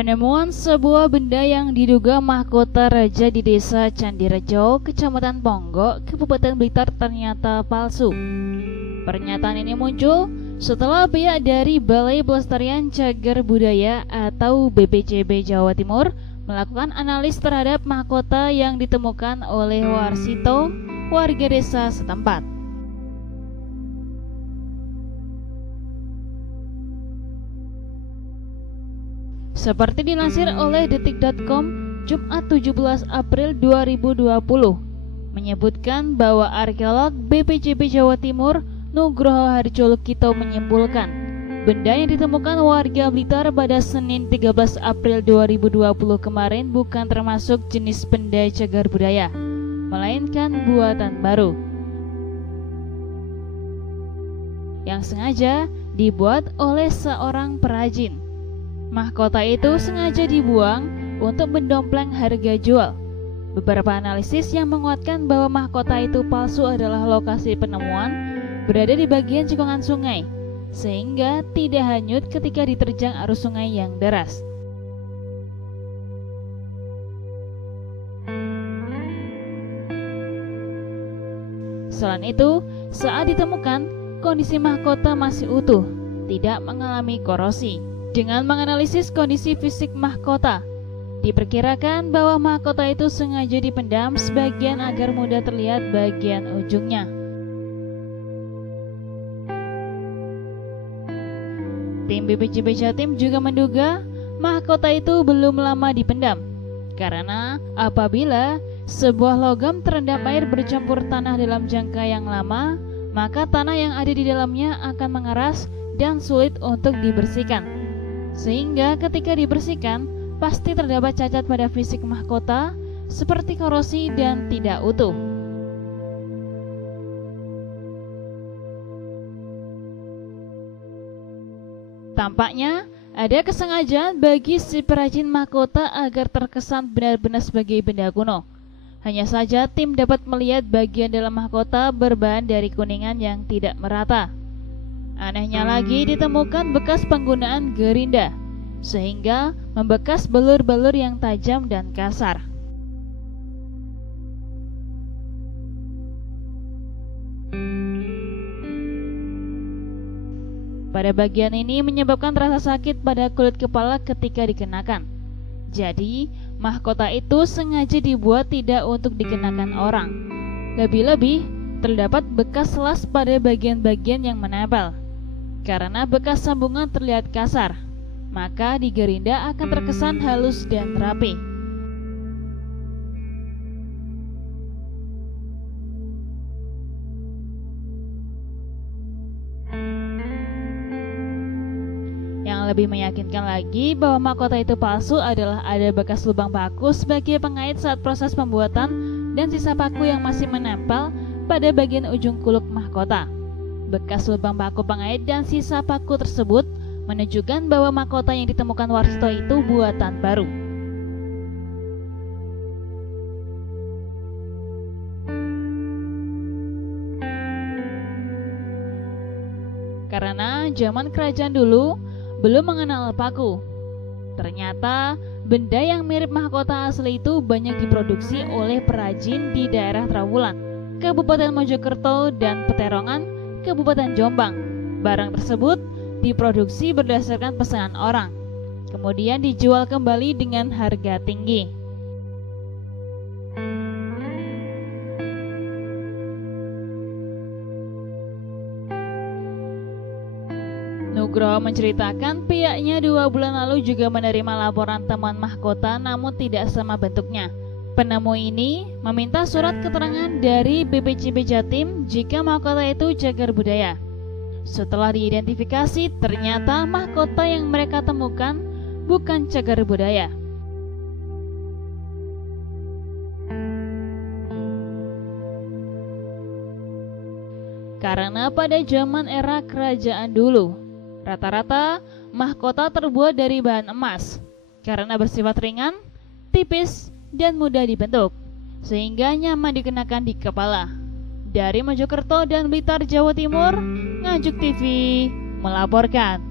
Penemuan sebuah benda yang diduga mahkota raja di desa Candirejo, Kecamatan Ponggok, Kabupaten Blitar ternyata palsu. Pernyataan ini muncul setelah pihak dari Balai Pelestarian Cagar Budaya atau BPCB Jawa Timur melakukan analis terhadap mahkota yang ditemukan oleh Warsito, warga desa setempat. Seperti dilansir oleh detik.com, Jumat 17 April 2020, menyebutkan bahwa arkeolog BPCB Jawa Timur Nugroho Harjolukito menyimpulkan benda yang ditemukan warga Blitar pada Senin 13 April 2020 kemarin bukan termasuk jenis benda cagar budaya, melainkan buatan baru yang sengaja dibuat oleh seorang perajin. Mahkota itu sengaja dibuang untuk mendompleng harga jual. Beberapa analisis yang menguatkan bahwa mahkota itu palsu adalah lokasi penemuan berada di bagian cekungan sungai, sehingga tidak hanyut ketika diterjang arus sungai yang deras. Selain itu, saat ditemukan, kondisi mahkota masih utuh, tidak mengalami korosi. Dengan menganalisis kondisi fisik mahkota, diperkirakan bahwa mahkota itu sengaja dipendam sebagian agar mudah terlihat bagian ujungnya. Tim BPCB Jatim juga menduga mahkota itu belum lama dipendam, karena apabila sebuah logam terendam air bercampur tanah dalam jangka yang lama, maka tanah yang ada di dalamnya akan mengeras dan sulit untuk dibersihkan. Sehingga ketika dibersihkan, pasti terdapat cacat pada fisik mahkota seperti korosi dan tidak utuh. Tampaknya ada kesengajaan bagi si perajin mahkota agar terkesan benar-benar sebagai benda kuno. Hanya saja tim dapat melihat bagian dalam mahkota berbahan dari kuningan yang tidak merata. Anehnya lagi ditemukan bekas penggunaan gerinda, sehingga membekas balur-balur yang tajam dan kasar. Pada bagian ini menyebabkan rasa sakit pada kulit kepala ketika dikenakan. Jadi, mahkota itu sengaja dibuat tidak untuk dikenakan orang. Lebih-lebih, terdapat bekas las pada bagian-bagian yang menempel. Karena bekas sambungan terlihat kasar, maka di gerinda akan terkesan halus dan rapi. Yang lebih meyakinkan lagi bahwa mahkota itu palsu adalah ada bekas lubang paku sebagai pengait saat proses pembuatan dan sisa paku yang masih menempel pada bagian ujung kuluk mahkota. Bekas lubang paku pengait dan sisa paku tersebut menunjukkan bahwa mahkota yang ditemukan Warsito itu buatan baru. Karena zaman kerajaan dulu belum mengenal paku. Ternyata benda yang mirip mahkota asli itu banyak diproduksi oleh perajin di daerah Trawulan, Kabupaten Mojokerto dan Peterongan, Kabupaten Jombang. Barang tersebut diproduksi berdasarkan pesanan orang, kemudian dijual kembali dengan harga tinggi. Nugroho menceritakan pihaknya 2 bulan lalu juga menerima laporan temuan mahkota namun tidak sama bentuknya. Penemu ini meminta surat keterangan dari BPCB Jatim jika mahkota itu cagar budaya. Setelah diidentifikasi, ternyata mahkota yang mereka temukan bukan cagar budaya. Karena pada zaman era kerajaan dulu, rata-rata mahkota terbuat dari bahan emas karena bersifat ringan, tipis, dan mudah dibentuk, sehingga nyaman dikenakan di kepala. Dari Mojokerto dan Blitar, Jawa Timur, Nganjuk TV melaporkan.